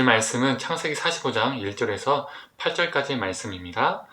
오늘 말씀은 창세기 45장 1절에서 8절까지의 말씀입니다.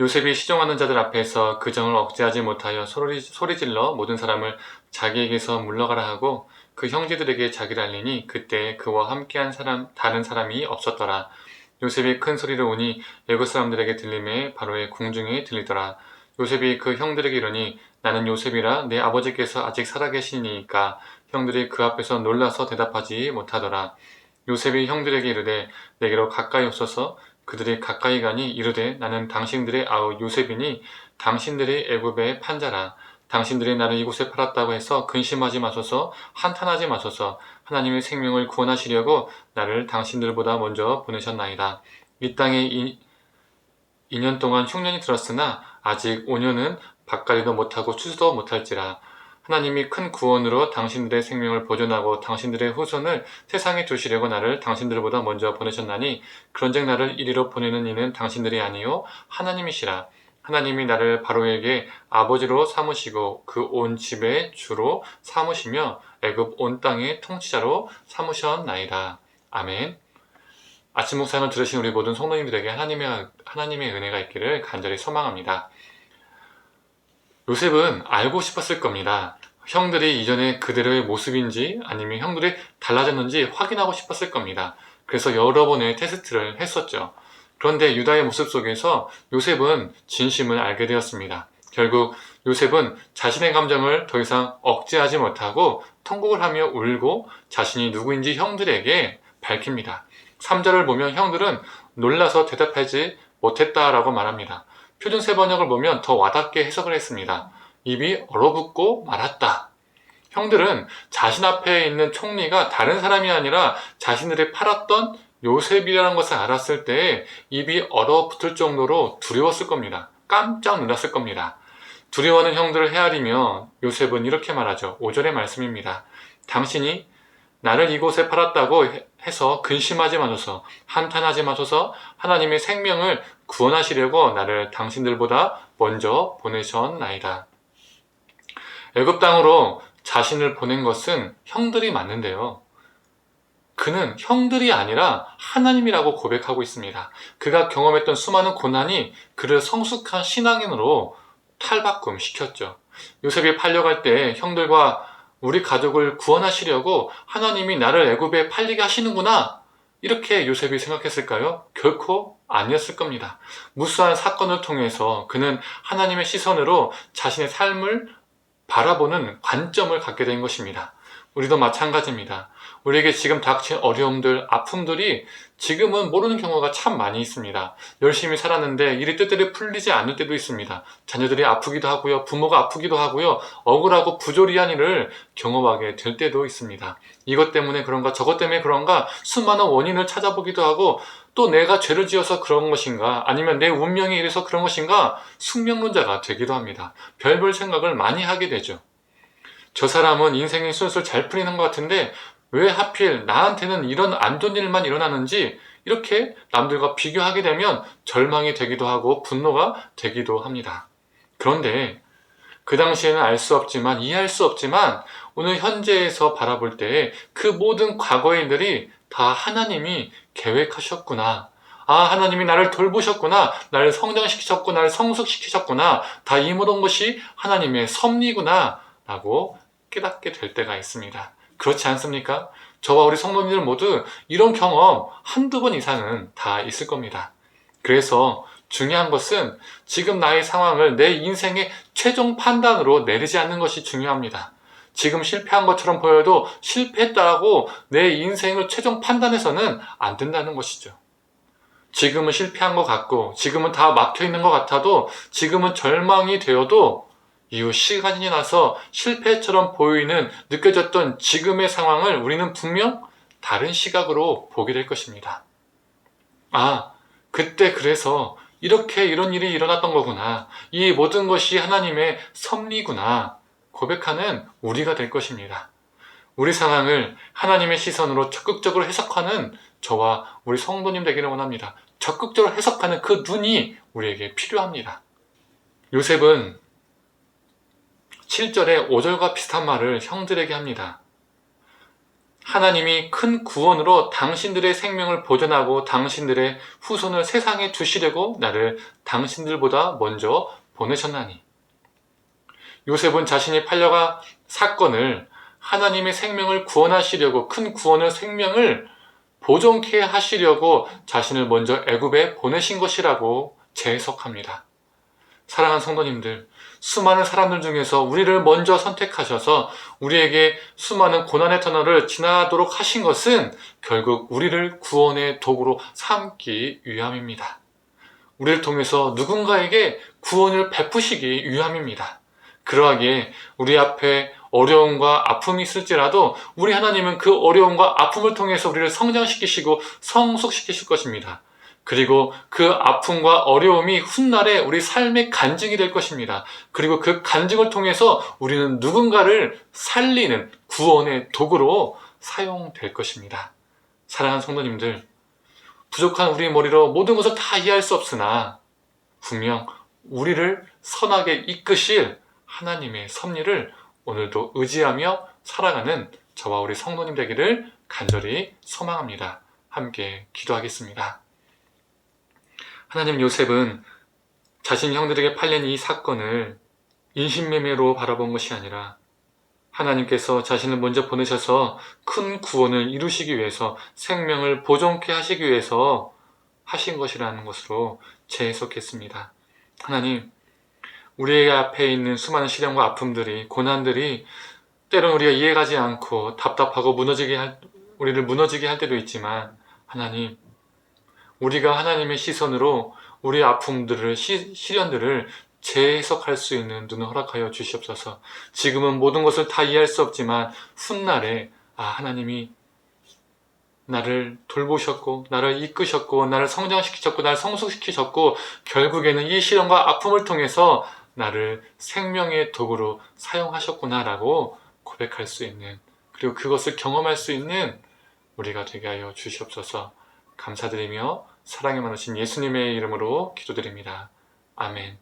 요셉이 시종하는 자들 앞에서 그 정을 억제하지 못하여 소리질러 모든 사람을 자기에게서 물러가라 하고 그 형제들에게 자기를 알리니 그때 그와 함께한 다른 사람이 없었더라. 요셉이 큰 소리를 우니 애굽 사람들에게 들림에 바로의 궁중에 들리더라. 요셉이 그 형들에게 이르니 나는 요셉이라 내 아버지께서 아직 살아계시니까 형들이 그 앞에서 놀라서 대답하지 못하더라. 요셉이 형들에게 이르되 내게로 가까이 오소서. 그들이 가까이 가니 이르되 나는 당신들의 아우 요셉이니 당신들이 애굽의 판자라. 당신들이 나를 이곳에 팔았다고 해서 근심하지 마소서. 한탄하지 마소서. 하나님의 생명을 구원하시려고 나를 당신들보다 먼저 보내셨나이다. 이 땅에 2년 동안 흉년이 들었으나 아직 5년은 밭갈이도 못하고 추수도 못할지라. 하나님이 큰 구원으로 당신들의 생명을 보존하고 당신들의 후손을 세상에 두시려고 나를 당신들보다 먼저 보내셨나니 그런즉 나를 이리로 보내는 이는 당신들이 아니요 하나님이시라. 하나님이 나를 바로에게 아버지로 삼으시고 그 온 집의 주로 삼으시며 애굽 온 땅의 통치자로 삼으셨나이다. 아멘. 아침 묵상을 들으신 우리 모든 성도님들에게 하나님의 은혜가 있기를 간절히 소망합니다. 요셉은 알고 싶었을 겁니다. 형들이 이전에 그대로의 모습인지 아니면 형들이 달라졌는지 확인하고 싶었을 겁니다. 그래서 여러 번의 테스트를 했었죠. 그런데 유다의 모습 속에서 요셉은 진심을 알게 되었습니다. 결국 요셉은 자신의 감정을 더 이상 억제하지 못하고 통곡을 하며 울고 자신이 누구인지 형들에게 밝힙니다. 3절을 보면 형들은 놀라서 대답하지 못했다라고 말합니다. 표준세 번역을 보면 더 와닿게 해석을 했습니다. 입이 얼어붙고 말았다. 형들은 자신 앞에 있는 총리가 다른 사람이 아니라 자신들이 팔았던 요셉이라는 것을 알았을 때 입이 얼어붙을 정도로 두려웠을 겁니다. 깜짝 놀랐을 겁니다. 두려워하는 형들을 헤아리며 요셉은 이렇게 말하죠. 5절의 말씀입니다. 당신이 나를 이곳에 팔았다고 해서 근심하지 마소서, 한탄하지 마소서. 하나님의 생명을 구원하시려고 나를 당신들보다 먼저 보내셨나이다. 애굽 땅으로 자신을 보낸 것은 형들이 맞는데요. 그는 형들이 아니라 하나님이라고 고백하고 있습니다. 그가 경험했던 수많은 고난이 그를 성숙한 신앙인으로 탈바꿈시켰죠. 요셉이 팔려갈 때 형들과 우리 가족을 구원하시려고 하나님이 나를 애굽에 팔리게 하시는구나. 이렇게 요셉이 생각했을까요? 결코 아니었을 겁니다. 무수한 사건을 통해서 그는 하나님의 시선으로 자신의 삶을 바라보는 관점을 갖게 된 것입니다. 우리도 마찬가지입니다. 우리에게 지금 닥친 어려움들, 아픔들이 지금은 모르는 경우가 참 많이 있습니다. 열심히 살았는데 일이 뜻대로 풀리지 않을 때도 있습니다. 자녀들이 아프기도 하고요. 부모가 아프기도 하고요. 억울하고 부조리한 일을 경험하게 될 때도 있습니다. 이것 때문에 그런가 저것 때문에 그런가 수많은 원인을 찾아보기도 하고 또 내가 죄를 지어서 그런 것인가 아니면 내 운명이 이래서 그런 것인가 숙명론자가 되기도 합니다. 별별 생각을 많이 하게 되죠. 저 사람은 인생이 술술 잘 풀리는 것 같은데 왜 하필 나한테는 이런 안 좋은 일만 일어나는지 이렇게 남들과 비교하게 되면 절망이 되기도 하고 분노가 되기도 합니다. 그런데 그 당시에는 알 수 없지만 이해할 수 없지만 오늘 현재에서 바라볼 때 그 모든 과거의 일들이 다 하나님이 계획하셨구나. 아, 하나님이 나를 돌보셨구나. 나를 성장시키셨구나. 나를 성숙시키셨구나. 다 이 모든 것이 하나님의 섭리구나 라고 깨닫게 될 때가 있습니다. 그렇지 않습니까? 저와 우리 성도님들 모두 이런 경험 한두 번 이상은 다 있을 겁니다. 그래서 중요한 것은 지금 나의 상황을 내 인생의 최종 판단으로 내리지 않는 것이 중요합니다. 지금 실패한 것처럼 보여도 실패했다고 내 인생을 최종 판단해서는 안 된다는 것이죠. 지금은 실패한 것 같고 지금은 다 막혀있는 것 같아도 지금은 절망이 되어도 이후 시간이 지나서 실패처럼 느껴졌던 지금의 상황을 우리는 분명 다른 시각으로 보게 될 것입니다. 아, 그때 그래서 이렇게 이런 일이 일어났던 거구나. 이 모든 것이 하나님의 섭리구나. 고백하는 우리가 될 것입니다. 우리 상황을 하나님의 시선으로 적극적으로 해석하는 저와 우리 성도님 되기를 원합니다. 적극적으로 해석하는 그 눈이 우리에게 필요합니다. 요셉은 7절에 5절과 비슷한 말을 형들에게 합니다. 하나님이 큰 구원으로 당신들의 생명을 보존하고 당신들의 후손을 세상에 두시려고 나를 당신들보다 먼저 보내셨나니. 요셉은 자신이 팔려가 사건을 하나님의 생명을 구원하시려고, 큰 구원을, 생명을 보존케 하시려고 자신을 먼저 애굽에 보내신 것이라고 재해석합니다. 사랑하는 성도님들, 수많은 사람들 중에서 우리를 먼저 선택하셔서 우리에게 수많은 고난의 터널을 지나도록 하신 것은 결국 우리를 구원의 도구로 삼기 위함입니다. 우리를 통해서 누군가에게 구원을 베푸시기 위함입니다. 그러하기에 우리 앞에 어려움과 아픔이 있을지라도 우리 하나님은 그 어려움과 아픔을 통해서 우리를 성장시키시고 성숙시키실 것입니다. 그리고 그 아픔과 어려움이 훗날에 우리 삶의 간증이 될 것입니다. 그리고 그 간증을 통해서 우리는 누군가를 살리는 구원의 도구로 사용될 것입니다. 사랑하는 성도님들, 부족한 우리 머리로 모든 것을 다 이해할 수 없으나 분명 우리를 선하게 이끄실 하나님의 섭리를 오늘도 의지하며 살아가는 저와 우리 성도님 되기를 간절히 소망합니다. 함께 기도하겠습니다. 하나님, 요셉은 자신 형들에게 팔린 이 사건을 인신매매로 바라본 것이 아니라 하나님께서 자신을 먼저 보내셔서 큰 구원을 이루시기 위해서, 생명을 보존케 하시기 위해서 하신 것이라는 것으로 재해석했습니다. 하나님, 우리 앞에 있는 수많은 시련과 아픔들이, 고난들이 때로는 우리가 이해가지 않고 답답하고 우리를 무너지게 할 때도 있지만, 하나님, 우리가 하나님의 시선으로 우리 아픔들을, 시련들을 재해석할 수 있는 눈을 허락하여 주시옵소서. 지금은 모든 것을 다 이해할 수 없지만 훗날에 하나님이 나를 돌보셨고 나를 이끄셨고 나를 성장시키셨고 나를 성숙시키셨고 결국에는 이 시련과 아픔을 통해서 나를 생명의 도구로 사용하셨구나라고 고백할 수 있는, 그리고 그것을 경험할 수 있는 우리가 되게 하여 주시옵소서. 감사드리며 사랑이 많으신 예수님의 이름으로 기도드립니다. 아멘.